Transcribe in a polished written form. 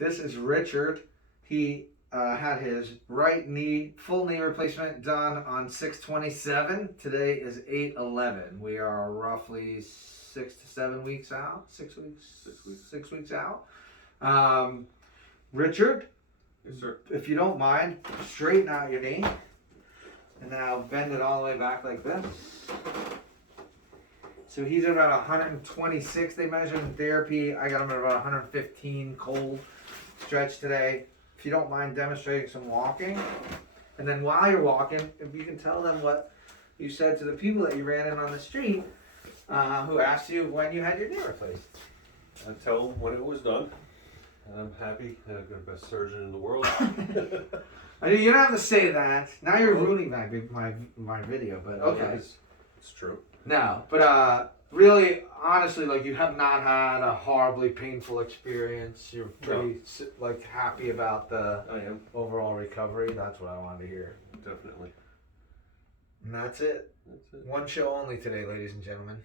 This is Richard. He had his right knee, full knee replacement done on 6/27. Today is 8/11. We are roughly 6 to 7 weeks out. 6 weeks. 6 weeks. 6 weeks out. Richard, Yes, sir. if you don't mind, straighten out your knee. And now bend it all the way back like this. So he's at about 126 they measured in therapy. I got him at about 115 cold stretch today. If you don't mind demonstrating some walking. And then while you're walking, if you can tell them what you said to the people that you ran in on the street who asked you when you had your knee replaced. I tell them when it was done. And I'm happy. I've got the best surgeon in the world. I mean, you don't have to say that. Now you're ruining my video, but okay. It's true. No, but really, honestly, like you have not had a horribly painful experience. You're pretty like happy about the I am. overall recovery. That's what I wanted to hear. Definitely. And that's it. That's it. One show only today, ladies and gentlemen.